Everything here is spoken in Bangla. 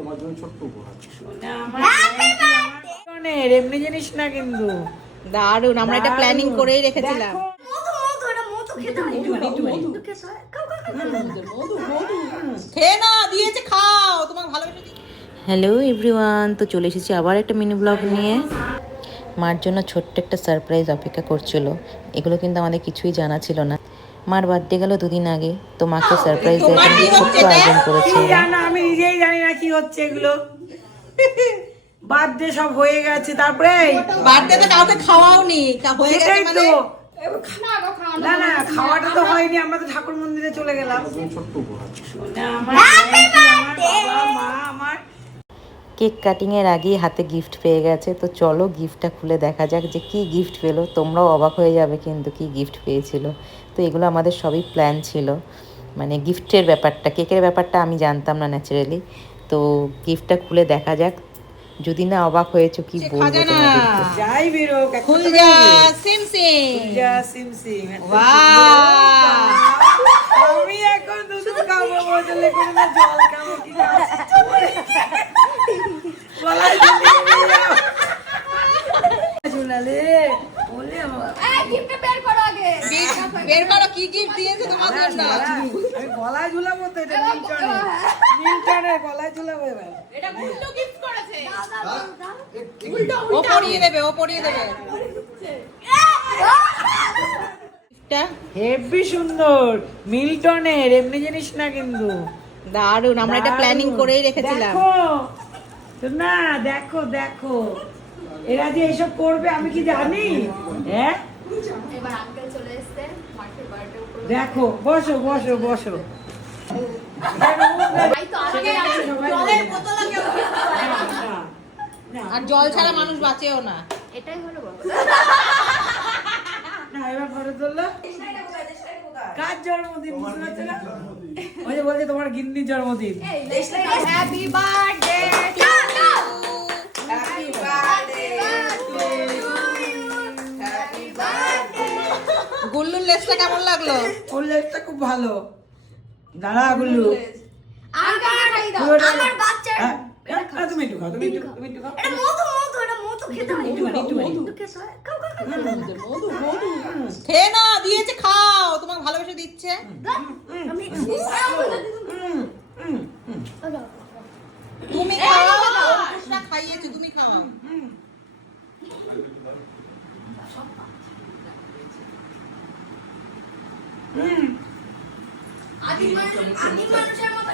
তোমার জন্য ছোট্ট উপহার। এমনি জিনিস না কিন্তু দারুন, আমরা এটা প্ল্যানিং করেই রেখেছিলাম। খেয়ে না দিয়েছে, খাও, তোমার ভালোবেসে দিয়েছে। হ্যালো এভরিওয়ান, তো চলে এসেছি আবার একটা মিনি ব্লগ নিয়ে। মার জন্য ছোট্ট একটা সারপ্রাইজ অপেক্ষা করছিল। এগুলো কিন্তু আমাদের কিছুই জানা ছিল না। মার বার্থডে গেল দুদিন আগে, তো মাকে সারপ্রাইজ দেওয়ার জন্য ছোট্ট আয়োজন করেছে। আমি নিজেই জানি না কি হচ্ছে এগুলো। বার্থডে সব হয়ে গেছে, তারপরে বার্থডে তো কাউকে খাওয়াওনি, হয়ে গেছে মানে না না খাওয়াটা তো হয়নি, আমরা তো ঠাকুর মন্দিরে চলে গেলাম। ছোট্ট উপহার। আমার কেক কাটিং এর আগেই হাতে গিফট পেয়ে গেছে, তো চলো গিফটটা খুলে দেখা যাক যে কি গিফট পেলো। তোমরাও অবাক হয়ে যাবে কিন্তু কি গিফট পেয়েছিল। তো এগুলো আমাদের সবই প্ল্যান ছিল, মানে গিফটের ব্যাপারটা, কেকের ব্যাপারটা আমি জানতাম না ন্যাচারালি। তো গিফটটা খুলে দেখা যাক, যদি না অবাক হয়েছো কি বলবো তোমাদেরকে। যাই বেরোক খুলজা সিম সিম। সিমসিম। ওয়াও, আমি এখন দুধ খাবো, বদলে করে না জল খাবো কি গলায় ঝুলালে বলে বের করো কি গিফট দিয়েছে তোমার জন্য। আমি গলায় ঝুলাবো তো, এটা মিল্টনে গলায় ঝুলাবো এবার। এটা উল্টো গিফট করেছে। ও পরিয়ে দেবে, ও পরিয়ে দেবে। গিফটটা হেভি সুন্দর, মিল্টনের, এমনি জিনিস না কিন্তু দারুন, আমরা এটা প্ল্যানিং করেই রেখেছিলাম। দেখো তো না, দেখো দেখো এরা যে এসব করবে আমি কি জানি। হ্যাঁ দেখো, বসো বসো বসো। আর জল ছাড়া মানুষ বাঁচেও না। এটাই হলো না এবার ফটো তুললো। কার জন্মদিন বুঝতে পারছো না? ওই যে বলছে তোমার গিন্নির জন্মদিন। হ্যাপি বার্থডে গুল্লুর লেসটা কেমন লাগলো? ওর লেগটা খুব ভালো। দাঁড়া গুল্লু, আমার বাচ্চার তুমি একটু খাও, তুমি একটু খাও। এটা মধু খেতে হয়। মধু খেতে হয়। খাও খাও খাও। খেয়ে না দিয়েছে, খাও, তোমার ভালোবেসে দিচ্ছে। আমি তুমি খাও, না খাইয়েছো, তুমি খাও। আদি মানুষের মতো